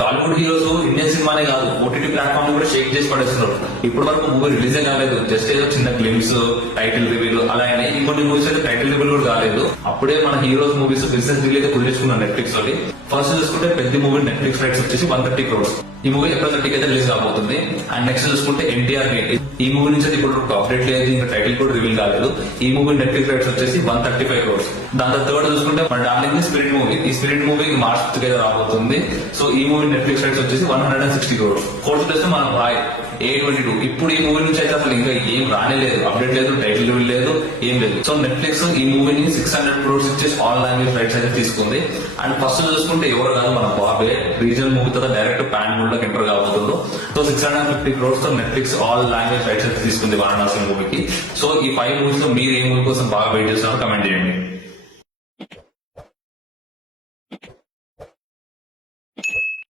Tollywood heroes Indian సినిమానే కాదు OTT platform కూడా షేక్ చేసి పడేస్తున్నారు. ఇప్పుడు వరకు మూవీ రిలీజే కాలేదు, జస్ట్ ఏదో చిన్న గ్లిమ్స్, టైటిల్ రివీల్ అలా అయినాయి. ఇంకొన్ని మూవీస్ అయితే టైటిల్ రివీల్ కూడా కాలేదు. అప్పుడే మన హీరోస్ మూవీస్ బిజినెస్ డీల్ అయితే కుదిరించుకున్నారు నెట్ఫ్లిక్స్ తోటి. ఫస్ట్ చూసుకుంటే పెద్ద మూవీ నెట్ఫ్లిక్స్ రైట్స్ వచ్చేసి 130 crores. ఈ మూవీ ఏప్రిల్ 30 అయితే రిలీజ్ కాబోతుంది. అండ్ నెక్స్ట్ చూసుకుంటే ఎన్టీఆర్ ఈ మూవీ నుంచి ఇప్పుడు అప్డేట్ లేదు, ఇంకా టైటిల్ కూడా రివీల్ కాలేదు. ఈ మూవీ నెట్ఫ్లిక్స్ రైట్స్ వచ్చేసి 135 crores. దాంతో థర్డ్ చూసుకుంటే మన డార్లింగ్ స్పిరిట్ మూవీ. ఈ స్పిరిట్ మూవీ మార్చ్ 5 రాబోతుంది. సో ఈ మూవీ నెట్ఫ్లిక్స్ రైట్స్ వచ్చేసి 160 crores. ఫోర్త్ ప్లేస్ మన రాయ్ A22. ఇప్పుడు ఈ మూవీ నుంచి అయితే అసలు ఇంకా ఏం రానేలేదు, అప్డేట్ లేదు, టైటిల్ రివీల్ లేదు, ఏం లేదు. సో నెట్ఫ్లిక్స్ ఈ మూవీని 600 crores ఇచ్చేసి ఆల్ లాంగ్వేజ్ రైట్స్ అయితే తీసుకుంది. అండ్ ఫస్ట్ చూసుకుంటే ఎవరు కాదు మన బాబే రీజనల్ మూవీ తో డైరెక్ట్ పాన్ మూడ్ లోకి ఎంటర్ కాబోతుండ్రు. సో 650 crores తో నెట్ఫ్లిక్స్ ఆల్ లాంగ్వేజ్ రైట్స్ అయితే తీసుకుంది వారణాసి మూవీకి. సో ఈ 5 మూవీస్ లో మీరు ఏ మూవీ కోసం బాగా వెయిట్ చేస్తున్నారో కమెంట్ చేయండి.